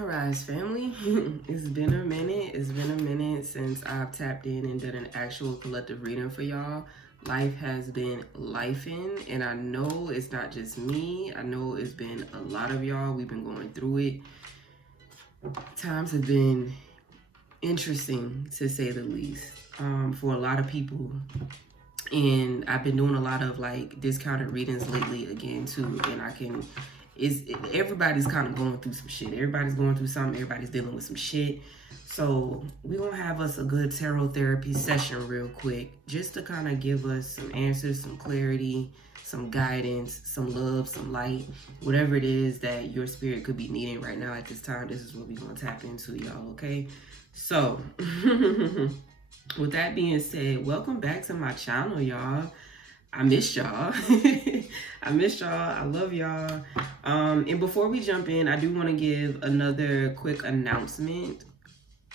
Sunrise family. It's been a minute. It's been a minute since I've tapped in and done an actual collective reading for y'all. Life has been lifing, and I know it's not just me. I know it's been a lot of y'all. We've been going through it. Times have been interesting, to say the least, for a lot of people. And I've been doing a lot of like discounted readings lately again too, and everybody's kind of going through some shit. Everybody's going through something. Everybody's dealing with some shit. So we're going to have us a good tarot therapy session real quick, just to kind of give us some answers, some clarity, some guidance, some love, some light, whatever it is that your spirit could be needing right now at this time. This is what we're going to tap into, y'all, okay? So with that being said, welcome back to my channel, y'all. I missed y'all. I missed y'all. I love y'all. And before we jump in, I do want to give another quick announcement.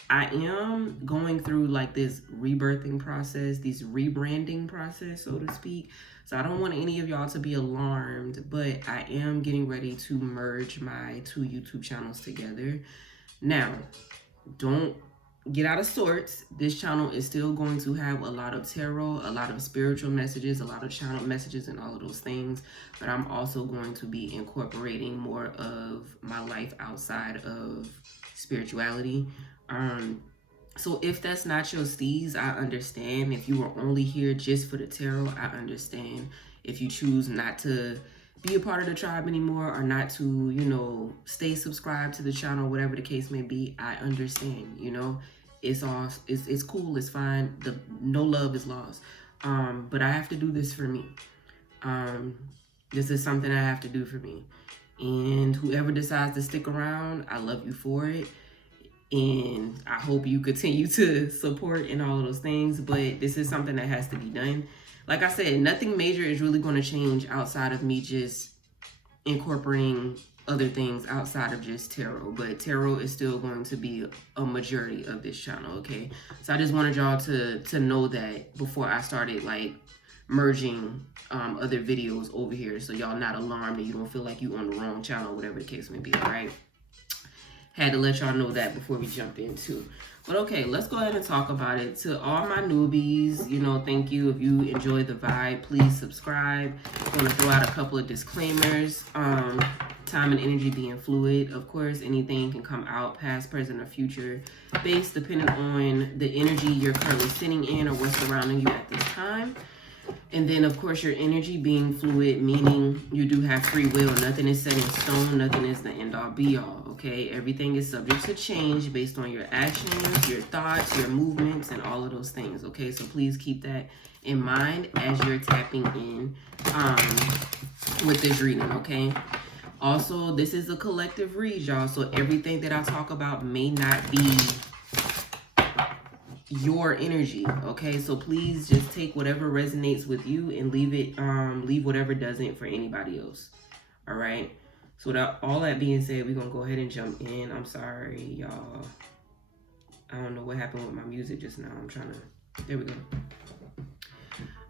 I am going through like this rebirthing process, this rebranding process, so to speak. So I don't want any of y'all to be alarmed, but I am getting ready to merge my two YouTube channels together. Now, don't get out of sorts. This channel is still going to have a lot of tarot, a lot of spiritual messages, a lot of channel messages, and all of those things. But I'm also going to be incorporating more of my life outside of spirituality. So if that's not your steez, I understand. If you are only here just for the tarot, I understand. If you choose not to be a part of the tribe anymore, or not to, you know, stay subscribed to the channel, whatever the case may be, I understand. You know, it's cool, it's fine. No love is lost. But I have to do this for me. This is something I have to do for me. And whoever decides to stick around, I love you for it. And I hope you continue to support and all of those things. But this is something that has to be done. Like I said, nothing major is really going to change outside of me just incorporating other things outside of just tarot. But tarot is still going to be a majority of this channel, okay? So I just wanted y'all to know that before I started like merging other videos over here, so y'all not alarmed and you don't feel like you on the wrong channel, whatever the case may be, all right? Had to let y'all know that before we jump into. But okay, let's go ahead and talk about it. To all my newbies, you know, thank you. If you enjoy the vibe, please subscribe. I'm going to throw out a couple of disclaimers. Time and energy being fluid. Of course, anything can come out, past, present, or future, based depending on the energy you're currently sitting in or what's surrounding you at this time. And then, of course, your energy being fluid, meaning you do have free will. Nothing is set in stone. Nothing is the end-all, be-all, okay? Everything is subject to change based on your actions, your thoughts, your movements, and all of those things, okay? So please keep that in mind as you're tapping in with this reading, okay? Also, this is a collective read, y'all. So everything that I talk about may not be your energy, okay? So please just take whatever resonates with you and leave whatever doesn't for anybody else. All right, so without all that being said, we're gonna go ahead and jump in. I'm sorry, y'all, I don't know what happened with my music just now. There we go.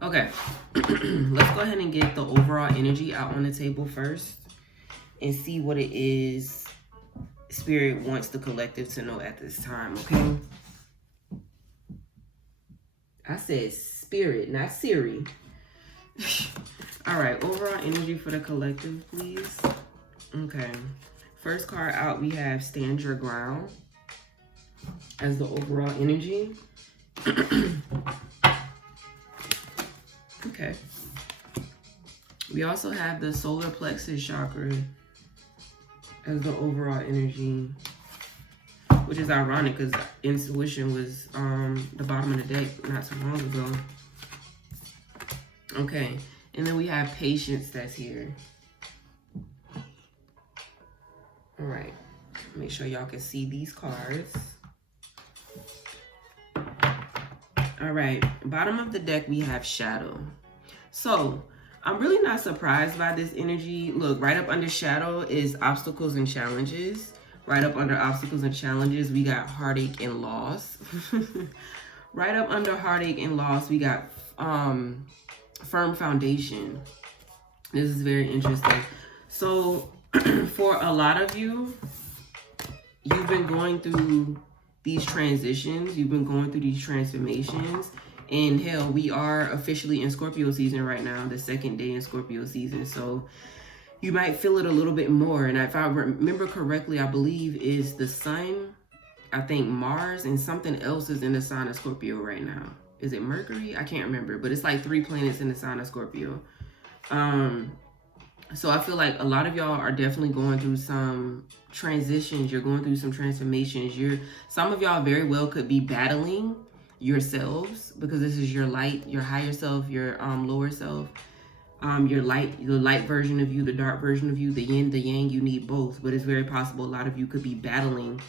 Okay. Let's go ahead and get the overall energy out on the table first and see what it is Spirit wants the collective to know at this time, okay? I said Spirit, not Siri. All right, overall energy for the collective, please. Okay. First card out, we have Stand Your Ground as the overall energy. Okay. We also have the solar plexus chakra as the overall energy, which is ironic because intuition was the bottom of the deck not too long ago. Okay, and then we have patience that's here. All right, make sure y'all can see these cards. All right, bottom of the deck we have shadow. So I'm really not surprised by this energy. Look, right up under shadow is obstacles and challenges. Right up under obstacles and challenges, we got heartache and loss. Right up under heartache and loss, we got firm foundation. This is very interesting. So for a lot of you, you've been going through these transitions, you've been going through these transformations, and hell, we are officially in Scorpio season right now, the second day in Scorpio season. So you might feel it a little bit more. And if I remember correctly, I believe is the sun, I think Mars, and something else is in the sign of Scorpio right now. Is it Mercury? I can't remember, but it's like 3 planets in the sign of Scorpio. So I feel like a lot of y'all are definitely going through some transitions. You're going through some transformations. Some of y'all very well could be battling yourselves, because this is your light, your higher self, your lower self, your light, the light version of you, the dark version of you, the yin, the yang. You need both, but it's very possible a lot of you could be battling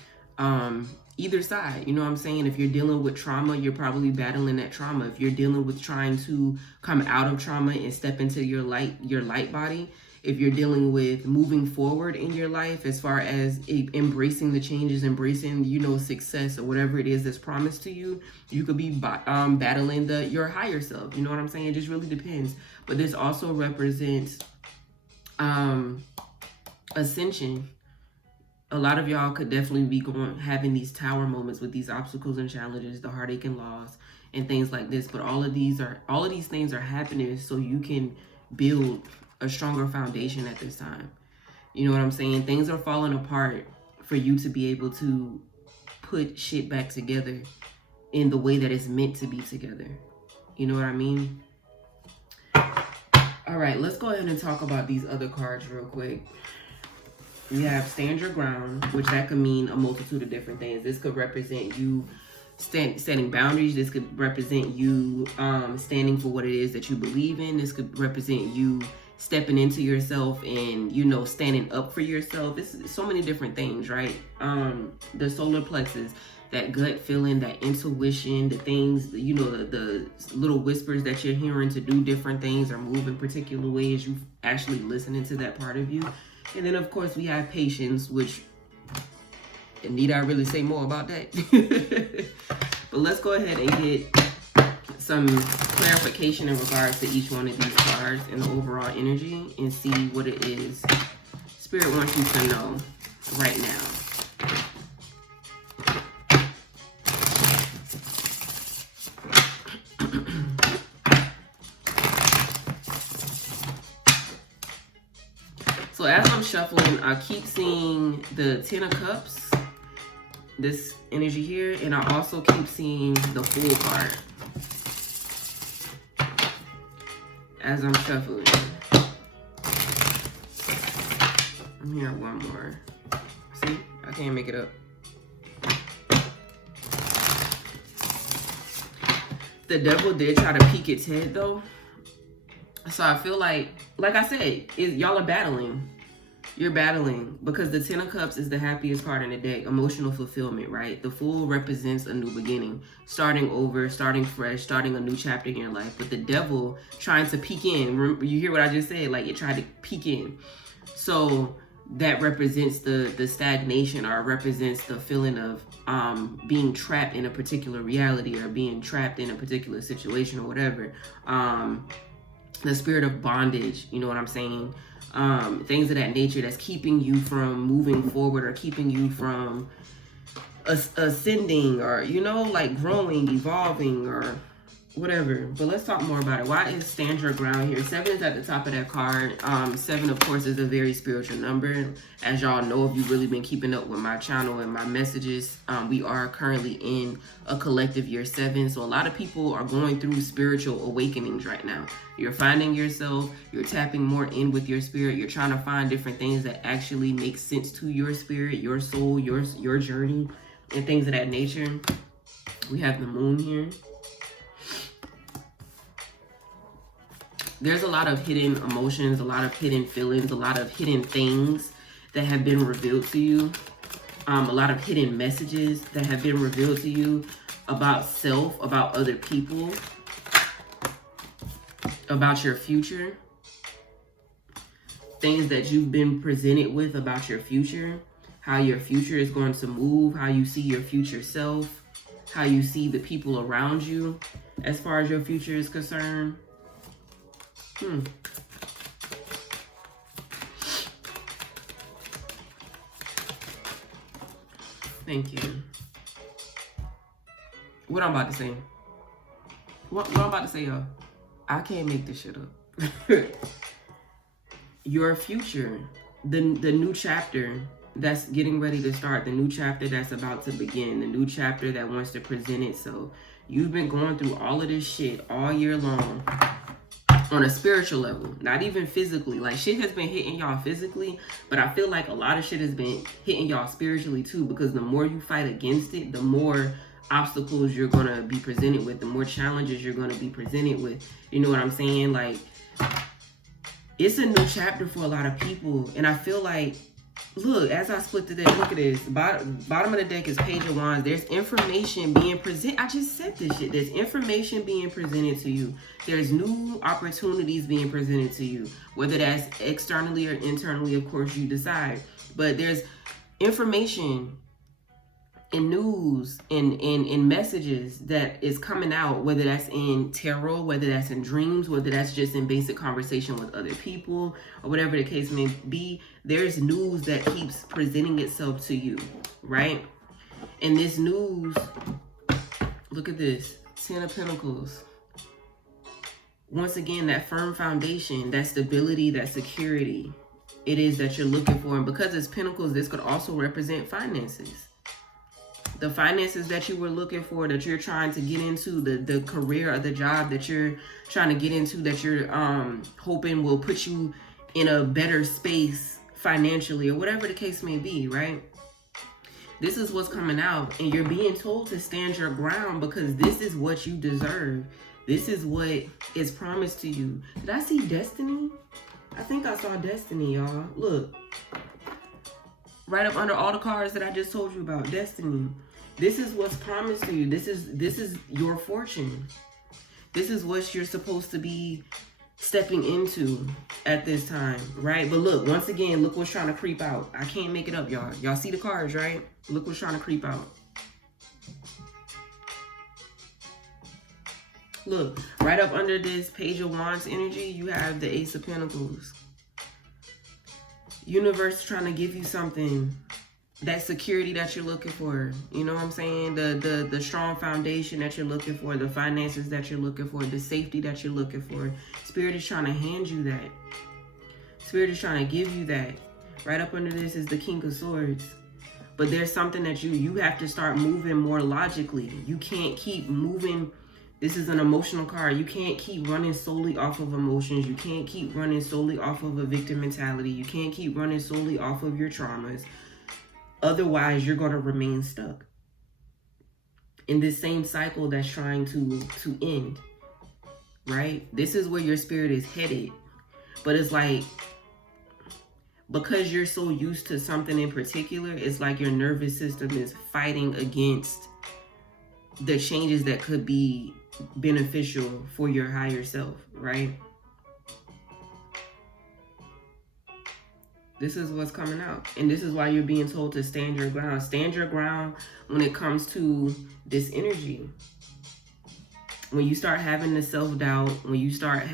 either side. You know what I'm saying? If you're dealing with trauma, you're probably battling that trauma. If you're dealing with trying to come out of trauma and step into your light body, if you're dealing with moving forward in your life as far as embracing the changes, embracing, you know, success or whatever it is that's promised to you, you could be battling your higher self. You know what I'm saying? It just really depends. But this also represents ascension. A lot of y'all could definitely be having these tower moments with these obstacles and challenges, the heartache and loss and things like this. But all of these things are happening so you can build a stronger foundation at this time. You know what I'm saying? Things are falling apart for you to be able to put shit back together in the way that it's meant to be together. You know what I mean? All right, let's go ahead and talk about these other cards real quick. We have stand your ground, which that could mean a multitude of different things. This could represent you setting boundaries. This could represent you standing for what it is that you believe in. This could represent you stepping into yourself and, you know, standing up for yourself. This is so many different things, right? The solar plexus, that gut feeling, that intuition, the things, you know, the little whispers that you're hearing to do different things or move in particular ways, you actually listening to that part of you. And then, of course, we have patience, which, need I really say more about that? But let's go ahead and get some clarification in regards to each one of these cards and the overall energy and see what it is Spirit wants you to know right now. So as I'm shuffling, I keep seeing the Ten of Cups, this energy here, and I also keep seeing the Fool card as I'm shuffling. I'm here one more. See, I can't make it up. The Devil did try to peek its head though. So I feel like I said, y'all are battling. You're battling because the Ten of Cups is the happiest card in the deck. Emotional fulfillment, right? The Fool represents a new beginning. Starting over, starting fresh, starting a new chapter in your life. But the Devil trying to peek in. Remember, you hear what I just said? Like it tried to peek in. So that represents the stagnation, or represents the feeling of being trapped in a particular reality, or being trapped in a particular situation or whatever. The spirit of bondage, you know what I'm saying? Things of that nature that's keeping you from moving forward, or keeping you from ascending, or, you know, like growing, evolving, or whatever. But let's talk more about it. Why is stand your ground here? 7 is at the top of that card. 7, of course, is a very spiritual number. As y'all know, if you've really been keeping up with my channel and my messages, we are currently in a collective year 7. So a lot of people are going through spiritual awakenings right now. You're finding yourself, you're tapping more in with your spirit. You're trying to find different things that actually make sense to your spirit, your soul, your journey, and things of that nature. We have the Moon here. There's a lot of hidden emotions, a lot of hidden feelings, a lot of hidden things that have been revealed to you. A lot of hidden messages that have been revealed to you about self, about other people, about your future. Things that you've been presented with about your future, how your future is going to move, how you see your future self, how you see the people around you as far as your future is concerned. Thank you. What I'm about to say. What I'm about to say, y'all. I can't make this shit up. Your future, the new chapter that's getting ready to start, the new chapter that's about to begin, the new chapter that wants to present itself. You've been going through all of this shit all year long on a spiritual level, not even physically. Like, shit has been hitting y'all physically, but I feel like a lot of shit has been hitting y'all spiritually too, because the more you fight against it, the more obstacles you're gonna be presented with, the more challenges you're gonna be presented with. You know what I'm saying? Like, it's a new chapter for a lot of people, and I feel like, look, as I split the deck, look at this. Bottom of the deck is Page of Wands. There's information being presented. I just said this shit. There's information being presented to you. There's new opportunities being presented to you. Whether that's externally or internally, of course, you decide. But there's information in news, in messages that is coming out, whether that's in tarot, whether that's in dreams, whether that's just in basic conversation with other people, or whatever the case may be. There's news that keeps presenting itself to you, right? And this news, look at this, 10 of Pentacles. Once again, that firm foundation, that stability, that security, it is that you're looking for. And because it's Pentacles, this could also represent finances. The finances that you were looking for, that you're trying to get into, the career or the job that you're trying to get into, that you're hoping will put you in a better space financially, or whatever the case may be, right? This is what's coming out, and you're being told to stand your ground, because this is what you deserve. This is what is promised to you. Did I see Destiny? I think I saw Destiny, y'all. Look. Right up under all the cards that I just told you about, Destiny. This is what's promised to you. This is your fortune. This is what you're supposed to be stepping into at this time, right? But look, once again, look what's trying to creep out. I can't make it up, y'all. Y'all see the cards, right? Look what's trying to creep out. Look, right up under this Page of Wands energy, you have the Ace of Pentacles. Universe trying to give you something, that security that you're looking for. You know what I'm saying? The strong foundation that you're looking for, the finances that you're looking for, the safety that you're looking for. Spirit is trying to hand you that. Spirit is trying to give you that. Right up under this is the King of Swords. But there's something that you have to start moving more logically. You can't keep moving. This is an emotional card. You can't keep running solely off of emotions. You can't keep running solely off of a victim mentality. You can't keep running solely off of your traumas. Otherwise, you're going to remain stuck in this same cycle that's trying to end, right? This is where your spirit is headed. But it's like, because you're so used to something in particular, it's like your nervous system is fighting against the changes that could be beneficial for your higher self, right? This is what's coming out. And this is why you're being told to stand your ground. Stand your ground when it comes to this energy. When you start having the self-doubt, when you start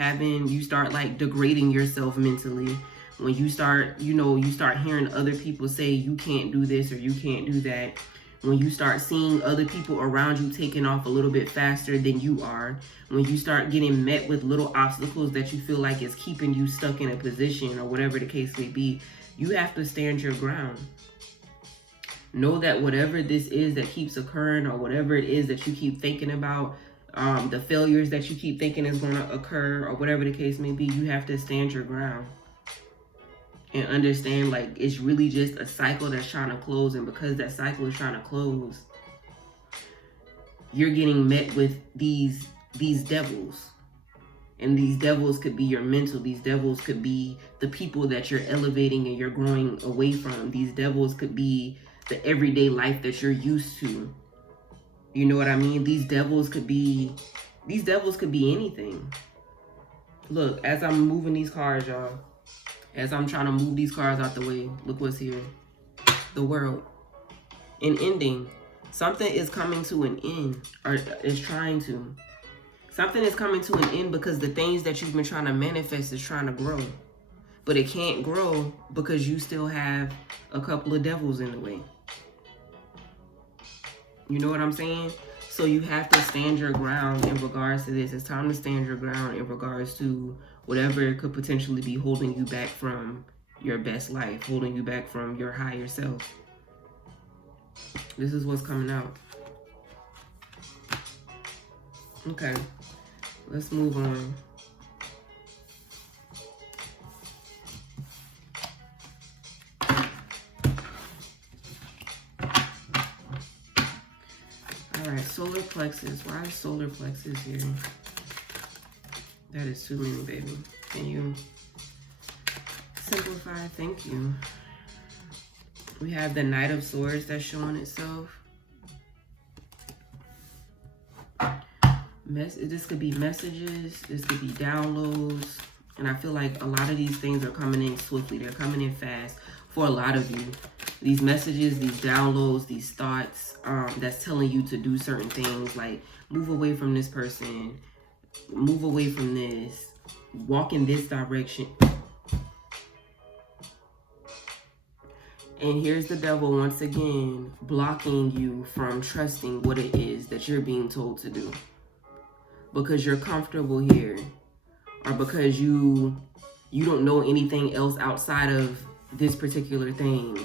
like degrading yourself mentally, when you start, you start hearing other people say you can't do this or you can't do that. When you start seeing other people around you taking off a little bit faster than you are, when you start getting met with little obstacles that you feel like is keeping you stuck in a position or whatever the case may be, you have to stand your ground. Know that whatever this is that keeps occurring, or whatever it is that you keep thinking about, the failures that you keep thinking is going to occur, or whatever the case may be, you have to stand your ground. And understand, like, it's really just a cycle that's trying to close. And because that cycle is trying to close, you're getting met with these devils. And these devils could be your mental. These devils could be the people that you're elevating and you're growing away from. These devils could be the everyday life that you're used to. You know what I mean? These devils could be anything. Look, as I'm moving these cards, y'all. As I'm trying to move these cards out the way, look what's here. The World. An ending. Something is coming to an end, or is trying to. Something is coming to an end because the things that you've been trying to manifest is trying to grow. But it can't grow because you still have a couple of devils in the way. You know what I'm saying? So you have to stand your ground in regards to this. It's time to stand your ground in regards to whatever could potentially be holding you back from your best life, holding you back from your higher self. This is what's coming out. Okay, let's move on. All right, solar plexus. Why is solar plexus here? That is too many, baby. Can you simplify? Thank you. We have the Knight of Swords that's showing itself. This could be messages. This could be downloads. And I feel like a lot of these things are coming in swiftly. They're coming in fast for a lot of you. These messages, these downloads, these thoughts that's telling you to do certain things, like move away from this person, move away from this, walk in this direction. And here's the devil once again blocking you from trusting what it is that you're being told to do. Because you're comfortable here, or because you don't know anything else outside of this particular thing,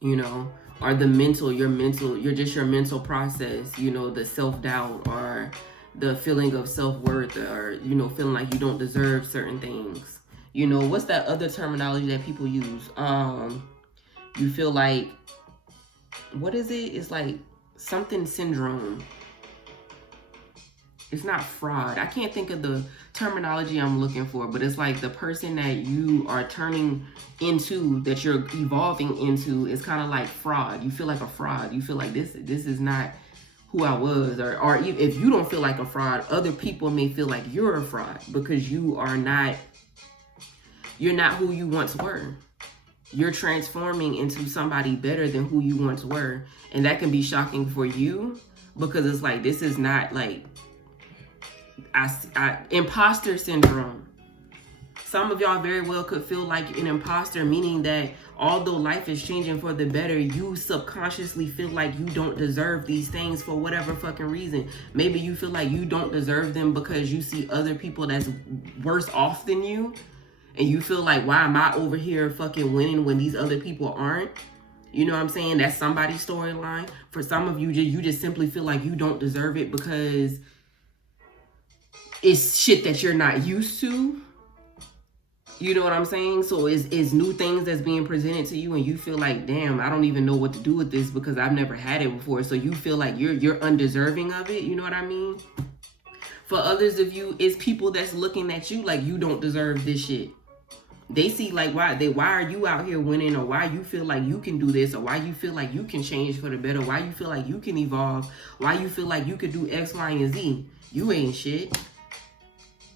you know, or your mental process, you know, the self-doubt or the feeling of self-worth, or, you know, feeling like you don't deserve certain things. You know, what's that other terminology that people use? You feel like, what is it? It's like something syndrome. It's not fraud. I can't think of the terminology I'm looking for, but it's like the person that you are turning into, that you're evolving into, is kind of like fraud. You feel like a fraud. You feel like this is not who I was. Or if you don't feel like a fraud, other people may feel like you're a fraud because you're not who you once were. You're transforming into somebody better than who you once were. And that can be shocking for you because it's like, this is not like, imposter syndrome. Some of y'all very well could feel like an imposter, meaning that although life is changing for the better, you subconsciously feel like you don't deserve these things for whatever fucking reason. Maybe you feel like you don't deserve them because you see other people that's worse off than you, and you feel like, why am I over here fucking winning when these other people aren't? You know what I'm saying? That's somebody's storyline. For some of you, you just simply feel like you don't deserve it because it's shit that you're not used to. You know what I'm saying? So it's new things that's being presented to you, and you feel like, damn, I don't even know what to do with this because I've never had it before. So you feel like you're undeserving of it. You know what I mean? For others of you, it's people that's looking at you like you don't deserve this shit. They see like, why are you out here winning, or why you feel like you can do this, or why you feel like you can change for the better, why you feel like you can evolve, why you feel like you could do X, Y, and Z. You ain't shit.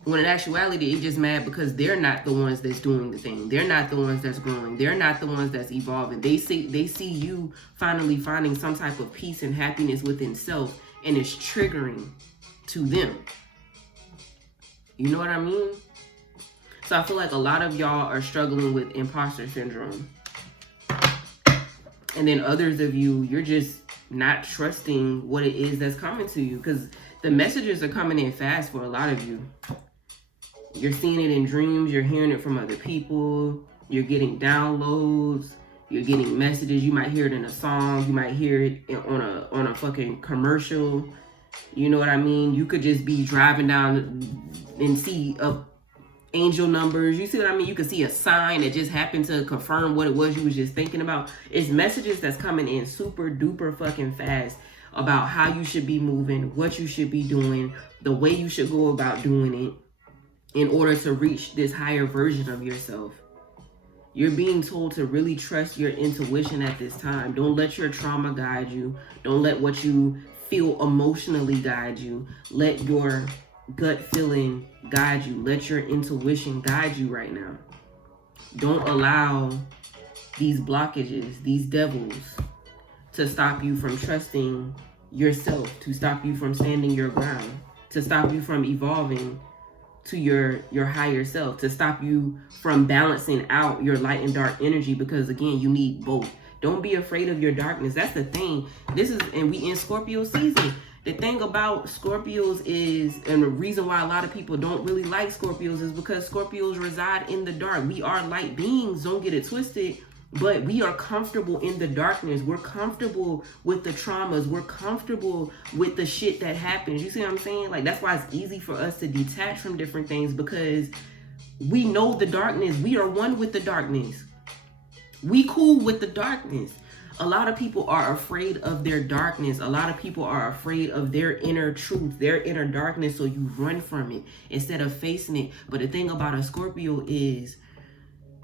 When in actuality, it's just mad because they're not the ones that's doing the thing. They're not the ones that's growing. They're not the ones that's evolving. They see you finally finding some type of peace and happiness within self, and it's triggering to them. You know what I mean? So I feel like a lot of y'all are struggling with imposter syndrome. And then others of you, you're just not trusting what it is that's coming to you, because the messages are coming in fast for a lot of you. You're seeing it in dreams. You're hearing it from other people. You're getting downloads. You're getting messages. You might hear it in a song. You might hear it on a fucking commercial. You know what I mean? You could just be driving down and see angel numbers. You see what I mean? You could see a sign that just happened to confirm what it was you was just thinking about. It's messages that's coming in super duper fucking fast about how you should be moving, what you should be doing, the way you should go about doing it in order to reach this higher version of yourself. You're being told to really trust your intuition at this time. Don't let your trauma guide you. Don't let what you feel emotionally guide you. Let your gut feeling guide you. Let your intuition guide you right now. Don't allow these blockages, these devils, to stop you from trusting yourself, to stop you from standing your ground, to stop you from evolving to your higher self, to stop you from balancing out your light and dark energy, because again, you need both. Don't be afraid of your darkness. That's the thing. And we in Scorpio season. The thing about Scorpios is, and the reason why a lot of people don't really like Scorpios is because Scorpios reside in the dark. We are light beings, don't get it twisted, but we are comfortable in the darkness. We're comfortable with the traumas. We're comfortable with the shit that happens. You see what I'm saying? Like, that's why it's easy for us to detach from different things, because we know the darkness. We are one with the darkness. We cool with the darkness. A lot of people are afraid of their darkness. A lot of people are afraid of their inner truth, their inner darkness, so you run from it instead of facing it. But the thing about a Scorpio is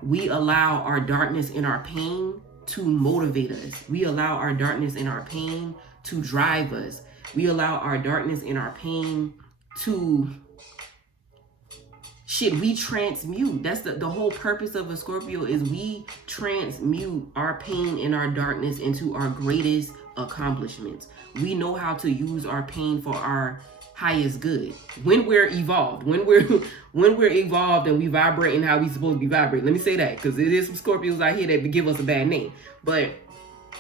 we allow our darkness and our pain to motivate us. We allow our darkness and our pain to drive us. We allow our darkness and our pain to... we transmute. That's the whole purpose of a Scorpio, is we transmute our pain and our darkness into our greatest accomplishments. We know how to use our pain for our highest good. When we're evolved, when we're evolved and we vibrating how we supposed to be vibrating. Let me say that, because it is some Scorpios out here that give us a bad name. But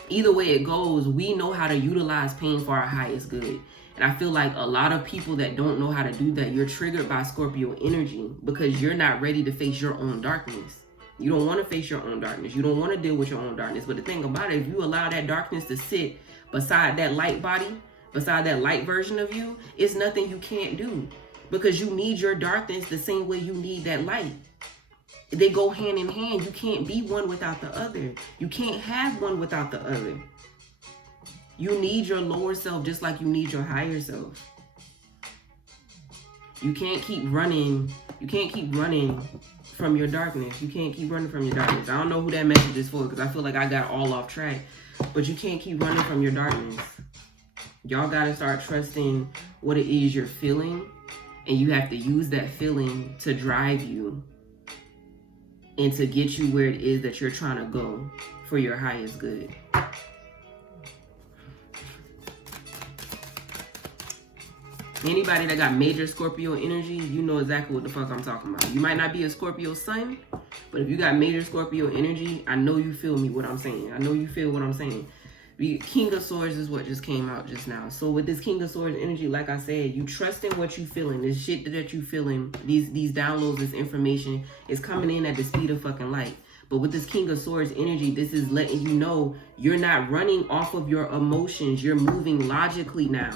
either way it goes, we know how to utilize pain for our highest good. And I feel like a lot of people that don't know how to do that, you're triggered by Scorpio energy because you're not ready to face your own darkness. You don't want to face your own darkness. You don't want to deal with your own darkness. But the thing about it, if you allow that darkness to sit beside that light body, beside that light version of you, it's nothing you can't do, because you need your darkness the same way you need that light. They go hand in hand. You can't be one without the other. You can't have one without the other. You need your lower self just like you need your higher self. You can't keep running. You can't keep running from your darkness. You can't keep running from your darkness. I don't know who that message is for, because I feel like I got all off track. But you can't keep running from your darkness. Y'all got to start trusting what it is you're feeling. And you have to use that feeling to drive you and to get you where it is that you're trying to go for your highest good. Anybody that got major Scorpio energy, you know exactly what the fuck I'm talking about. You might not be a Scorpio sun, but if you got major Scorpio energy, I know you feel me what I'm saying. I know you feel what I'm saying. King of Swords is what just came out just now. So with this King of Swords energy, like I said, you trust in what you feeling. This shit that you feeling, these downloads, this information is coming in at the speed of fucking light. But with this King of Swords energy, this is letting you know you're not running off of your emotions. You're moving logically now.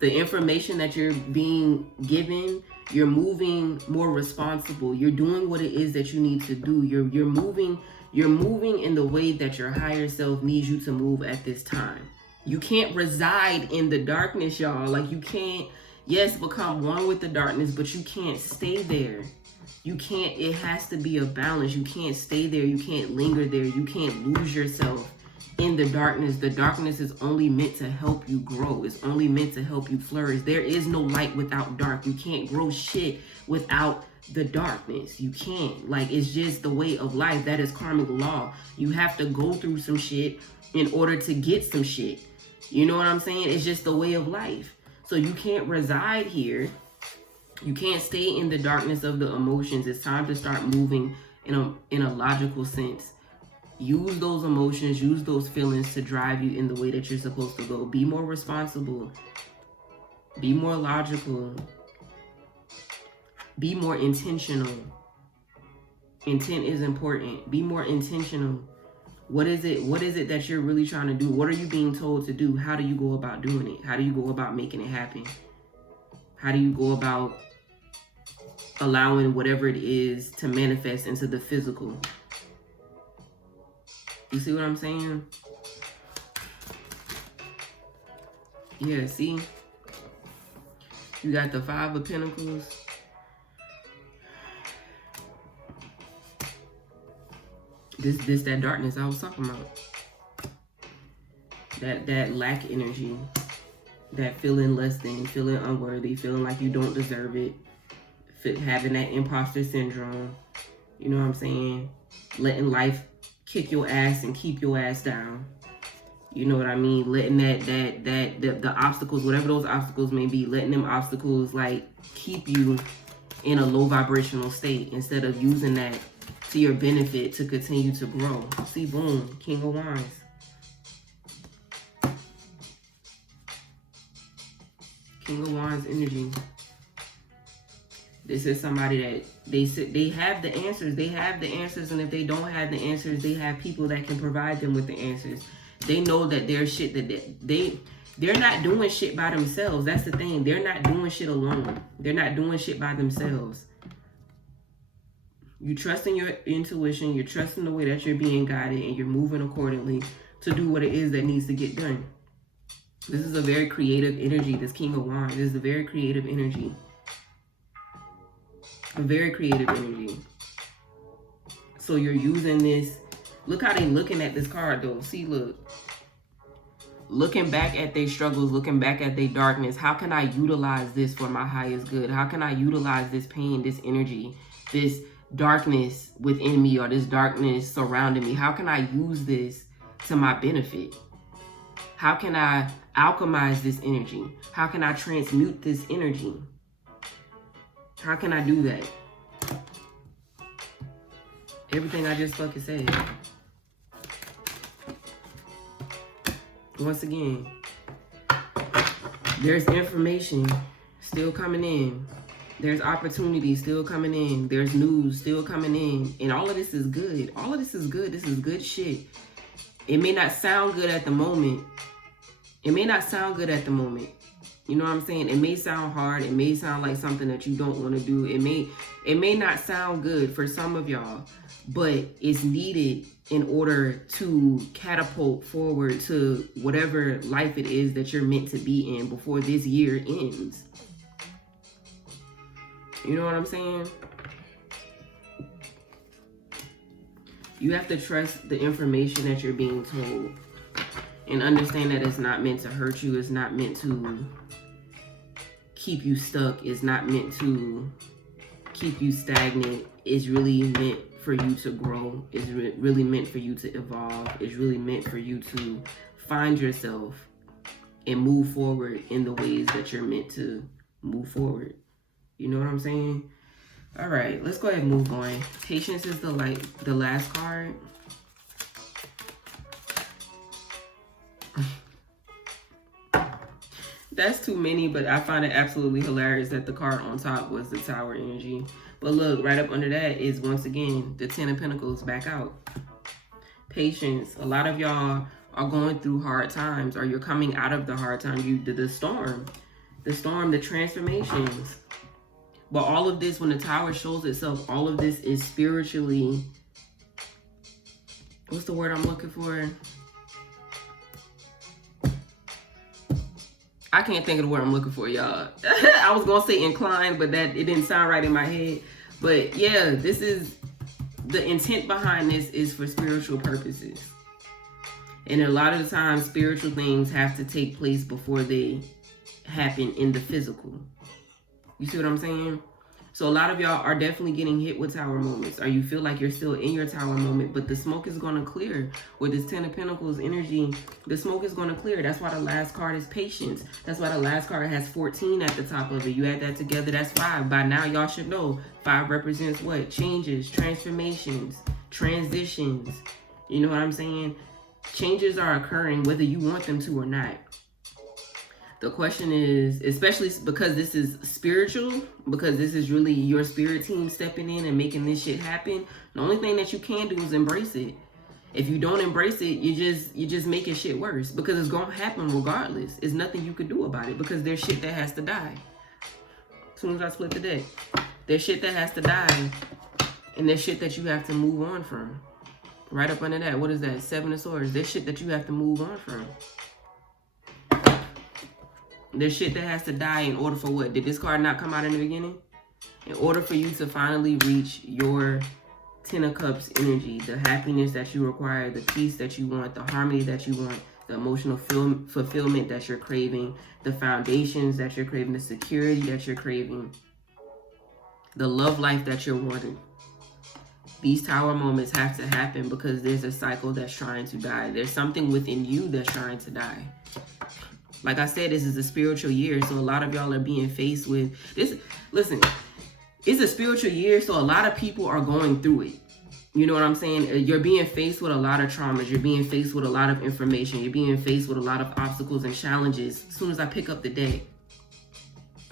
The information that you're being given, you're moving more responsible. You're doing what it is that you need to do. You're moving in the way that your higher self needs you to move at this time. You can't reside in the darkness, y'all. Like, you can't, yes, become one with the darkness, but you can't stay there. You can't, it has to be a balance. You can't stay there. You can't linger there. You can't lose yourself in the darkness. The darkness is only meant to help you grow. It's only meant to help you flourish. There is no light without dark. You can't grow shit without the darkness. You can't. Like, it's just the way of life. That is karmic law. You have to go through some shit in order to get some shit. You know what I'm saying? It's just the way of life. So you can't reside here. You can't stay in the darkness of the emotions. It's time to start moving in a logical sense. Use those emotions, use those feelings to drive you in the way that you're supposed to go. Be more responsible. Be more logical. Be more intentional. Intent is important. Be more intentional. What is it that you're really trying to do? What are you being told to do? How do you go about doing it? How do you go about making it happen? How do you go about allowing whatever it is to manifest into the physical? You see what I'm saying? Yeah, see? You got the Five of Pentacles. This that darkness I was talking about. That lack energy. That feeling less than, feeling unworthy, feeling like you don't deserve it. Having that imposter syndrome. You know what I'm saying? Letting life kick your ass and keep your ass down. You know what I mean? Letting the obstacles, whatever those obstacles may be, letting them obstacles like keep you in a low vibrational state instead of using that to your benefit to continue to grow. See, boom, King of Wands. King of Wands energy. This is somebody that they have the answers. They have the answers, and if they don't have the answers, they have people that can provide them with the answers. They know that there's shit that they're not doing shit by themselves. That's the thing. They're not doing shit alone. They're not doing shit by themselves. You trust in your intuition. You're trusting the way that you're being guided, and you're moving accordingly to do what it is that needs to get done. This is a very creative energy. This King of Wands. This is a very creative energy. A very creative energy. So you're using this. Look how they looking at this card though. See, look. Looking back at their struggles, looking back at their darkness. How can I utilize this for my highest good? How can I utilize this pain, this energy, this darkness within me, or this darkness surrounding me? How can I use this to my benefit? How can I alchemize this energy? How can I transmute this energy? How can I do that? Everything I just fucking said. Once again, there's information still coming in. There's opportunity still coming in. There's news still coming in. And all of this is good. All of this is good. This is good shit. It may not sound good at the moment. It may not sound good at the moment. You know what I'm saying? It may sound hard. It may sound like something that you don't want to do. It may not sound good for some of y'all, but it's needed in order to catapult forward to whatever life it is that you're meant to be in before this year ends. You know what I'm saying? You have to trust the information that you're being told and understand that it's not meant to hurt you. It's not meant to keep you stuck. It's not meant to keep you stagnant. It's really meant for you to grow. It's really meant for you to evolve. It's really meant for you to find yourself and move forward in the ways that you're meant to move forward. You know what I'm saying? All right, let's go ahead and move on. Patience is the last card. That's too many, but I find it absolutely hilarious that the card on top was the Tower energy. But look, right up under that is, once again, the Ten of Pentacles back out. Patience. A lot of y'all are going through hard times, or you're coming out of the hard time. The storm, the transformations. But all of this, when the Tower shows itself, all of this is spiritually, what's the word I'm looking for? I can't think of the word I'm looking for, y'all. I was going to say inclined, but it didn't sound right in my head. But yeah, this is, the intent behind this is for spiritual purposes. And a lot of the times, spiritual things have to take place before they happen in the physical. You see what I'm saying? So a lot of y'all are definitely getting hit with Tower moments, or you feel like you're still in your Tower moment, but the smoke is going to clear. With this Ten of Pentacles energy, the smoke is going to clear. That's why the last card is patience. That's why the last card has 14 at the top of it. You add that together, that's 5. By now, y'all should know 5 represents what? Changes, transformations, transitions. You know what I'm saying? Changes are occurring whether you want them to or not. The question is, especially because this is spiritual, because this is really your spirit team stepping in and making this shit happen, the only thing that you can do is embrace it. If you don't embrace it, you're just making shit worse, because it's gonna happen regardless. There's nothing you can do about it, because there's shit that has to die. As soon as I split the deck, there's shit that has to die, and there's shit that you have to move on from. Right up under that, what is that? 7 of Swords. There's shit that you have to move on from. There's shit that has to die in order for what? Did this card not come out in the beginning? In order for you to finally reach your Ten of Cups energy, the happiness that you require, the peace that you want, the harmony that you want, the emotional fulfillment that you're craving, the foundations that you're craving, the security that you're craving, the love life that you're wanting. These Tower moments have to happen because there's a cycle that's trying to die. There's something within you that's trying to die. Like I said, this is a spiritual year, so a lot of y'all are being faced with this. Listen, it's a spiritual year, so a lot of people are going through it. You know what I'm saying? You're being faced with a lot of traumas. You're being faced with a lot of information. You're being faced with a lot of obstacles and challenges. As soon as I pick up the deck,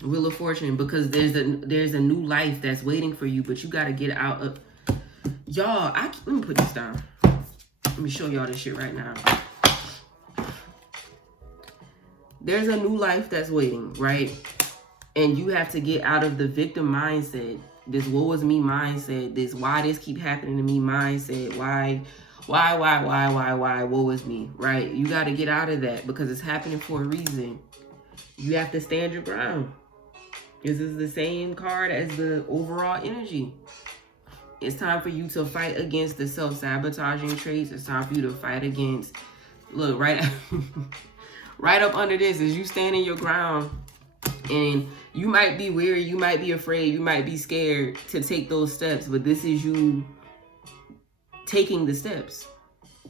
Wheel of Fortune, because there's a new life that's waiting for you, but you got to get out of... Y'all, let me put this down. Let me show y'all this shit right now. There's a new life that's waiting, right? And you have to get out of the victim mindset. This woe is me mindset, this why this keep happening to me mindset, why, woe is me, right? You got to get out of that because it's happening for a reason. You have to stand your ground. This is the same card as the overall energy. It's time for you to fight against the self-sabotaging traits. It's time for you to fight against, look, right, right up under this is you standing your ground. And you might be weary, you might be afraid, you might be scared to take those steps, but this is you taking the steps.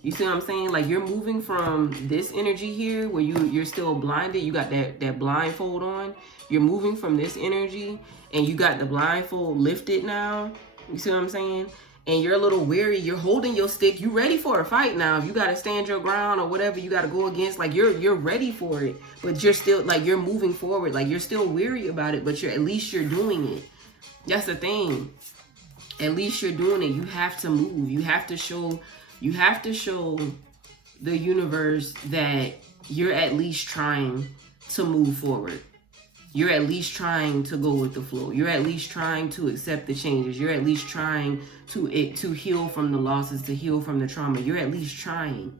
You see what I'm saying? Like you're moving from this energy here where you're still blinded, you got that blindfold on. You're moving from this energy and you got the blindfold lifted now. You see what I'm saying? And you're a little weary, you're holding your stick, you ready for a fight now. If you got to stand your ground or whatever you got to go against, like you're ready for it, but you're still like, you're moving forward. Like you're still weary about it, but at least you're doing it. That's the thing. At least you're doing it. You have to move. You have to show the universe that you're at least trying to move forward. You're at least trying to go with the flow. You're at least trying to accept the changes. You're at least trying to heal from the losses, to heal from the trauma. You're at least trying.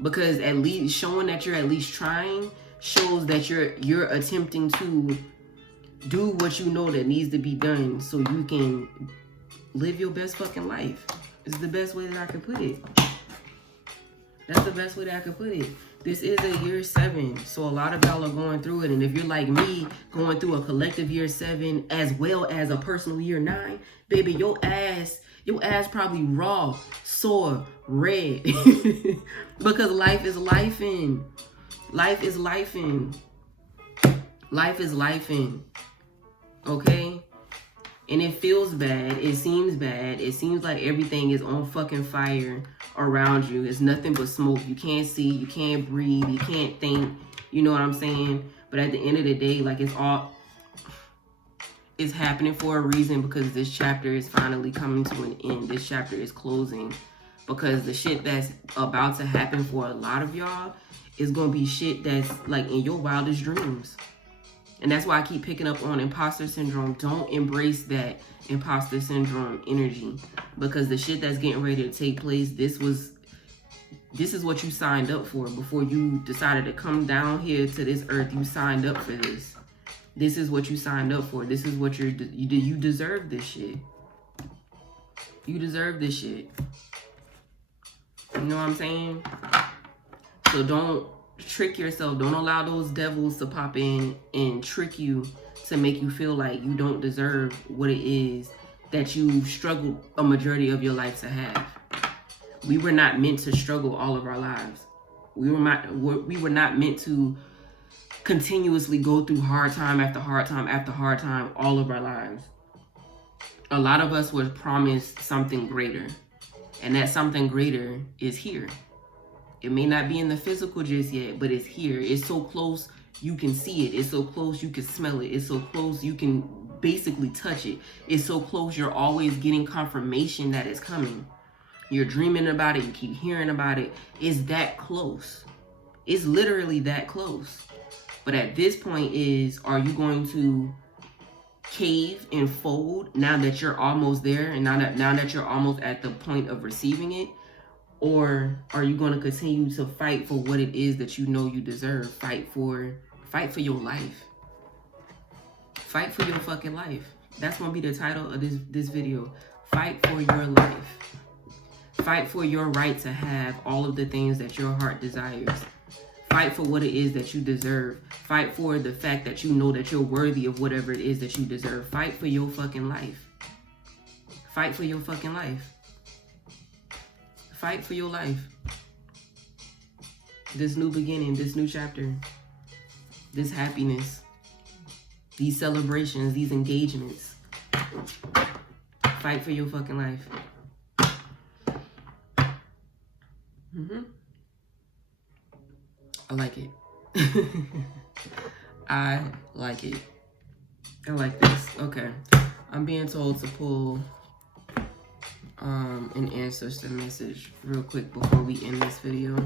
Because at least showing that you're at least trying shows that you're attempting to do what you know that needs to be done so you can live your best fucking life. It's the best way that I could put it. That's the best way that I could put it. This is a year 7, so a lot of y'all are going through it. And if you're like me, going through a collective year 7 as well as a personal year 9, baby, your ass probably raw, sore, red. Because life is lifing. Life is lifing. Life is lifing. Okay? And it feels bad. It seems bad. It seems like everything is on fucking fire around you. It's nothing but smoke. You can't see. You can't breathe. You can't think. You know what I'm saying? But at the end of the day, like it's happening for a reason, because this chapter is finally coming to an end. This chapter is closing, because the shit that's about to happen for a lot of y'all is going to be shit that's like in your wildest dreams. And that's why I keep picking up on imposter syndrome. Don't embrace that imposter syndrome energy, because the shit that's getting ready to take place, this is what you signed up for before you decided to come down here to this earth. You signed up for this. This is what you signed up for. This is what you deserve this shit. You deserve this shit. You know what I'm saying? So don't trick yourself. Don't allow those devils to pop in and trick you to make you feel like you don't deserve what it is that you struggled a majority of your life to have. We were not meant to struggle all of our lives. We were not meant to continuously go through hard time after hard time after hard time all of our lives. A lot of us were promised something greater, and that something greater is here. It may not be in the physical just yet, but it's here. It's so close you can see it. It's so close you can smell it. It's so close you can basically touch it. It's so close you're always getting confirmation that it's coming. You're dreaming about it. You keep hearing about it. It's that close. It's literally that close. But at this point are you going to cave and fold now that you're almost there, and now that you're almost at the point of receiving it? Or are you going to continue to fight for what it is that you know you deserve? Fight for your life. Fight for your fucking life. That's going to be the title of this video. Fight for your life. Fight for your right to have all of the things that your heart desires. Fight for what it is that you deserve. Fight for the fact that you know that you're worthy of whatever it is that you deserve. Fight for your fucking life. Fight for your fucking life. Fight for your life. This new beginning, this new chapter, this happiness, these celebrations, these engagements. Fight for your fucking life. I like it. I like it. I like this. Okay. I'm being told to pull an ancestor message real quick before we end this video.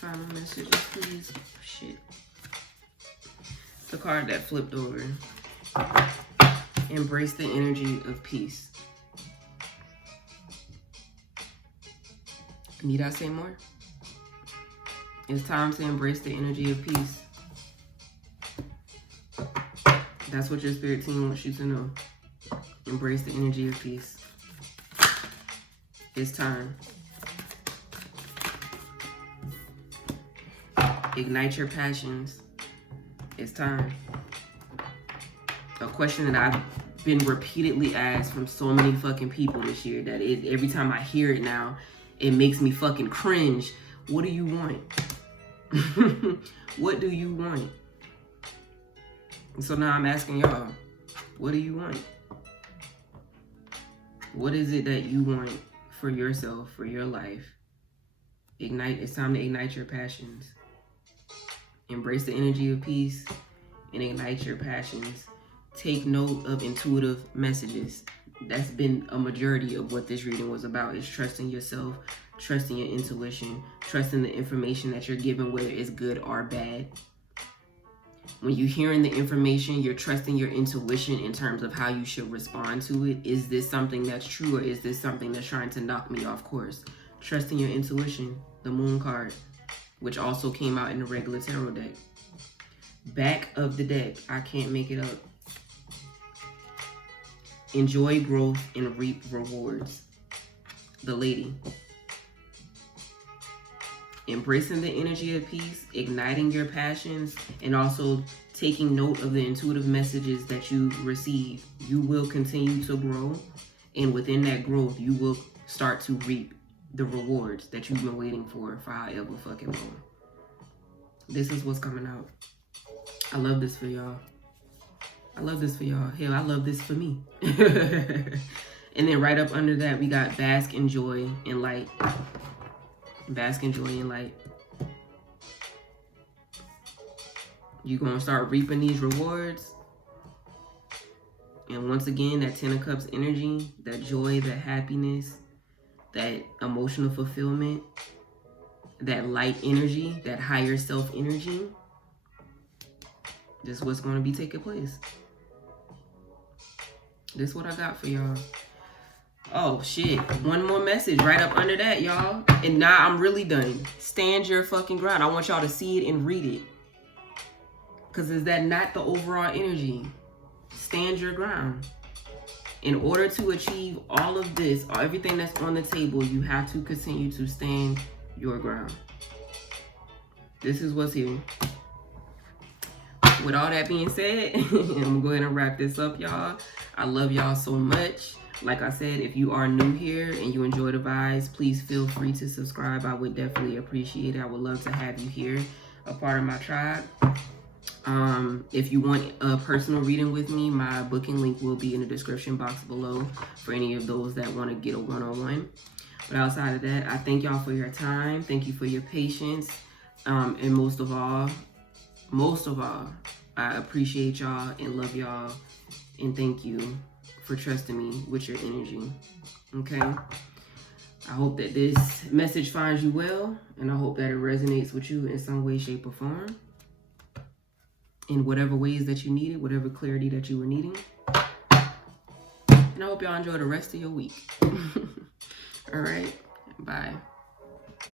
Final messages, please. Shit. The card that flipped over. Embrace the energy of peace. Need I say more? It's time to embrace the energy of peace. That's what your spirit team wants you to know. Embrace the energy of peace. It's time. Ignite your passions. It's time. A question that I've been repeatedly asked from so many fucking people this year that every time I hear it now, it makes me fucking cringe. What do you want? What do you want? So now I'm asking y'all, what do you want? What is it that you want for yourself, for your life? Ignite. It's time to ignite your passions. Embrace the energy of peace and ignite your passions. Take note of intuitive messages. That's been a majority of what this reading was about, is trusting yourself, trusting your intuition, trusting the information that you're given, whether it's good or bad. When you're hearing the information, you're trusting your intuition in terms of how you should respond to it. Is this something that's true, or is this something that's trying to knock me off course? Trusting your intuition, the Moon card, which also came out in the regular tarot deck. Back of the deck, I can't make it up. Enjoy growth and reap rewards. The Lady. Embracing the energy of peace, igniting your passions, and also taking note of the intuitive messages that you receive. You will continue to grow, and within that growth, you will start to reap the rewards that you've been waiting for however fucking long. This is what's coming out. I love this for y'all. I love this for y'all. Hell, I love this for me. And then right up under that, we got bask in joy and light. Bask in joy and light. You're going to start reaping these rewards. And once again, that Ten of Cups energy, that joy, that happiness, that emotional fulfillment, that light energy, that higher self energy. This is what's going to be taking place. This is what I got for y'all. Oh, shit. One more message right up under that, y'all. And now I'm really done. Stand your fucking ground. I want y'all to see it and read it. Because is that not the overall energy? Stand your ground. In order to achieve all of this, or everything that's on the table, you have to continue to stand your ground. This is what's here. With all that being said, I'm going to go ahead and wrap this up, y'all. I love y'all so much. Like I said, if you are new here and you enjoy the vibes, please feel free to subscribe. I would definitely appreciate it. I would love to have you here, a part of my tribe. If you want a personal reading with me, my booking link will be in the description box below for any of those that want to get a one-on-one. But outside of that, I thank y'all for your time. Thank you for your patience. And most of all, I appreciate y'all and love y'all. And thank you for trusting me with your energy. Okay? I hope that this message finds you well, and I hope that it resonates with you in some way, shape, or form. In whatever ways that you need it, whatever clarity that you were needing. And I hope y'all enjoy the rest of your week. All right? Bye.